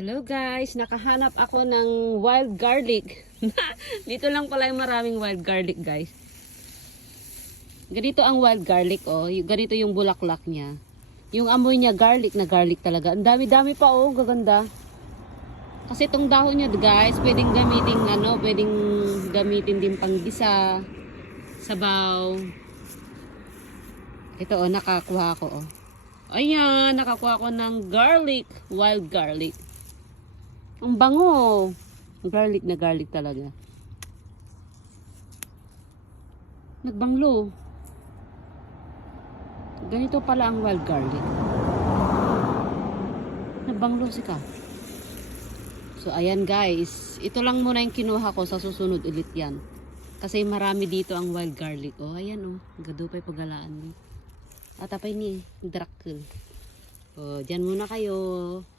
Hello guys, nakahanap ako ng wild garlic. Dito lang pala yung maraming wild garlic guys. Ganito ang wild garlic oh, ganito yung bulaklak niya. Yung amoy niya garlic na garlic talaga. Ang dami-dami pa oh, gaganda. Kasi itong dahon niya guys, pwedeng gamitin din panggisa, sabaw. Ito oh, nakakuha ko oh. Ayan, nakakuha ko ng garlic, wild garlic. Ang bango. Garlic na garlic talaga. Nagbanglo. Ganito pala ang wild garlic. Nagbanglo si ka. So ayan guys, ito lang muna yung kinuha ko, sa susunod ulit yan. Kasi marami dito ang wild garlic. Oh, ayan oh, gadupay pagalaan ni. At apay ni, drakkel. Oh, diyan muna kayo.